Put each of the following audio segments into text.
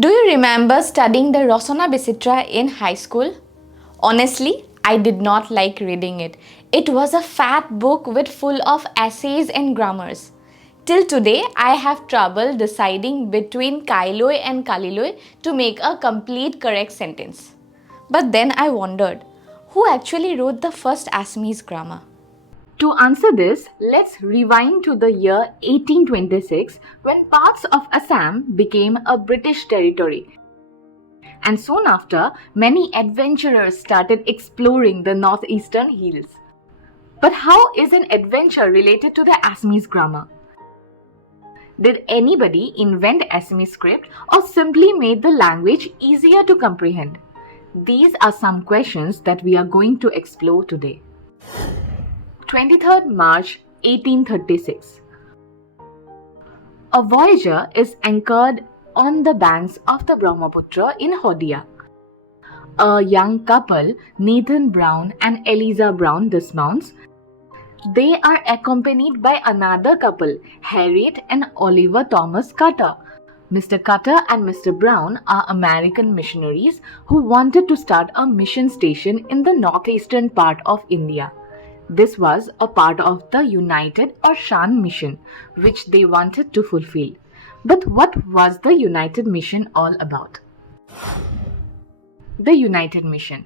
Do you remember studying the Rosana Bisitra in high school? Honestly, I did not like reading it. It was a fat book with full of essays and grammars. Till today, I have trouble deciding between Kailoi and Kaliloi to make a complete correct sentence. But then I wondered, who actually wrote the first Assamese grammar? To answer this, let's rewind to the year 1826 when parts of Assam became a British territory. And soon after, many adventurers started exploring the northeastern hills. But how is an adventure related to the Assamese grammar? Did anybody invent Assamese script or simply made the language easier to comprehend? These are some questions that we are going to explore today. 23rd March 1836. A voyager is anchored on the banks of the Brahmaputra in Hodia. A young couple, Nathan Brown and Eliza Brown, dismounts. They are accompanied by another couple, Harriet and Oliver Thomas Carter. Mr. Carter and Mr. Brown are American missionaries who wanted to start a mission station in the northeastern part of India. This was a part of the United or Shan mission, which they wanted to fulfill. But what was the United Mission all about? The United Mission.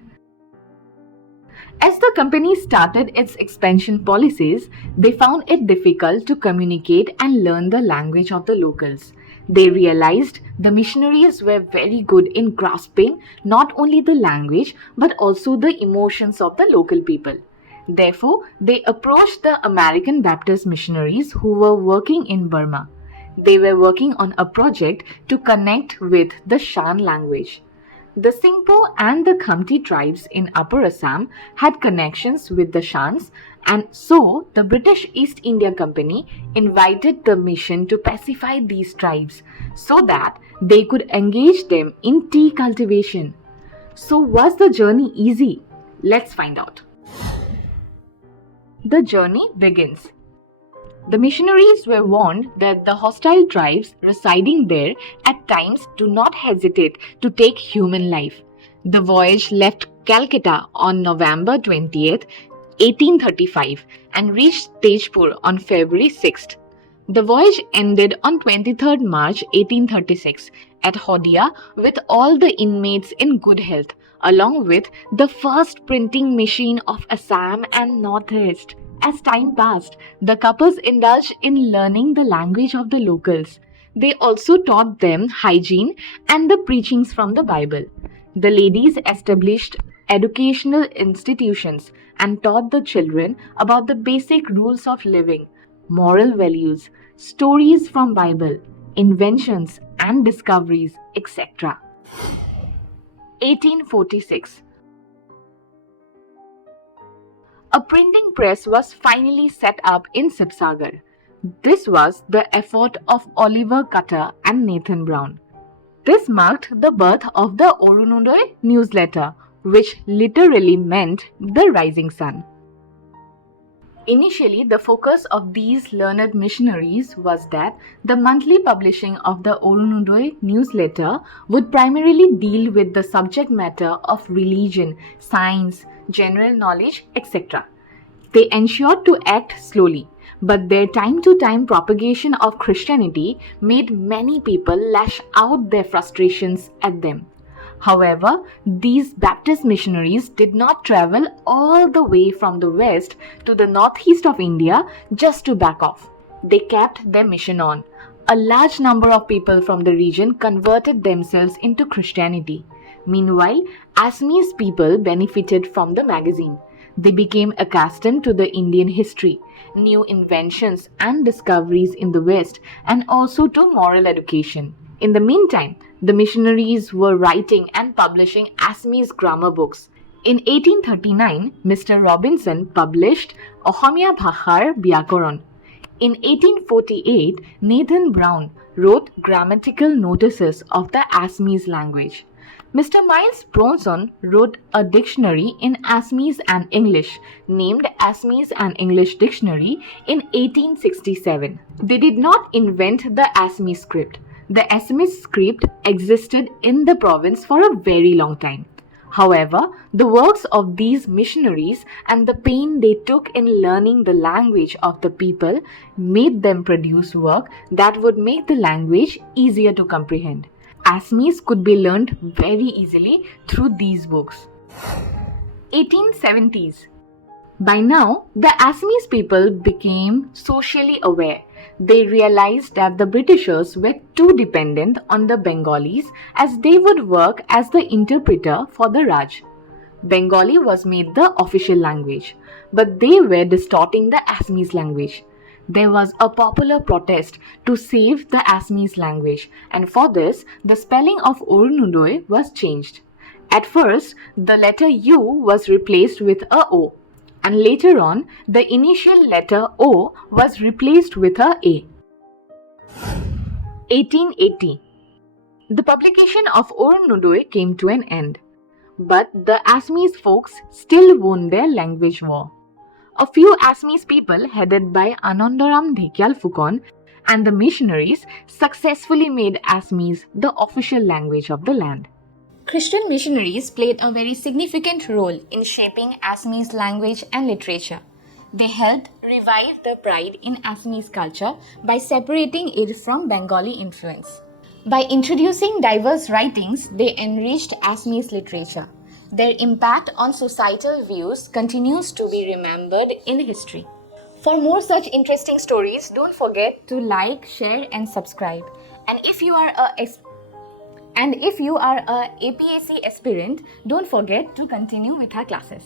As the company started its expansion policies, they found it difficult to communicate and learn the language of the locals. They realized the missionaries were very good in grasping not only the language but also the emotions of the local people. Therefore, they approached the American Baptist missionaries who were working in Burma. They were working on a project to connect with the Shan language. The Singpo and the Khamti tribes in Upper Assam had connections with the Shans, and so the British East India Company invited the mission to pacify these tribes so that they could engage them in tea cultivation. So was the journey easy? Let's find out. The journey begins. The missionaries were warned that the hostile tribes residing there at times do not hesitate to take human life. The voyage left Calcutta on November 20th, 1835 and reached Tejpur on February 6th. The voyage ended on 23rd March 1836 at Hodia with all the inmates in good health, along with the first printing machine of Assam and Northeast. As time passed, the couples indulged in learning the language of the locals. They also taught them hygiene and the preachings from the Bible. The ladies established educational institutions and taught the children about the basic rules of living, moral values, stories from Bible, inventions and discoveries, etc. 1846. A printing press was finally set up in Sibsagar. This was the effort of Oliver Carter and Nathan Brown. This marked the birth of the Orunodoi newsletter, which literally meant the rising sun. Initially, the focus of these learned missionaries was that the monthly publishing of the Orunodoi newsletter would primarily deal with the subject matter of religion, science, general knowledge, etc. They ensured to act slowly, but their time-to-time propagation of Christianity made many people lash out their frustrations at them. However, these Baptist missionaries did not travel all the way from the west to the northeast of India just to back off. They kept their mission on. A large number of people from the region converted themselves into Christianity. Meanwhile, Assamese people benefited from the magazine. They became accustomed to the Indian history, new inventions and discoveries in the West, and also to moral education. In the meantime, the missionaries were writing and publishing Assamese grammar books. In 1839, Mr. Robinson published Ohomia Bhashar Byakoron. In 1848, Nathan Brown wrote grammatical notices of the Assamese language. Mr. Miles Bronson wrote a dictionary in Assamese and English named Assamese and English Dictionary in 1867. They did not invent the Assamese script. The Assamese script existed in the province for a very long time. However, the works of these missionaries and the pain they took in learning the language of the people made them produce work that would make the language easier to comprehend. Assamese could be learned very easily through these books. 1870s. By now, the Assamese people became socially aware. They realized that the Britishers were too dependent on the Bengalis as they would work as the interpreter for the Raj. Bengali was made the official language, but they were distorting the Assamese language. There was a popular protest to save the Assamese language, and for this, the spelling of Orunodoi was changed. At first, the letter U was replaced with a O, and later on, the initial letter O was replaced with a A. 1880. The publication of Orunodoi came to an end, but the Assamese folks still won their language war. A few Assamese people headed by Anandaram Dhekyal Phukon and the missionaries successfully made Assamese the official language of the land. Christian missionaries played a very significant role in shaping Assamese language and literature. They helped revive the pride in Assamese culture by separating it from Bengali influence. By introducing diverse writings, they enriched Assamese literature. Their impact on societal views continues to be remembered in history. For more such interesting stories, don't forget to like, share and subscribe. And if you are a APSC aspirant, don't forget to continue with our classes.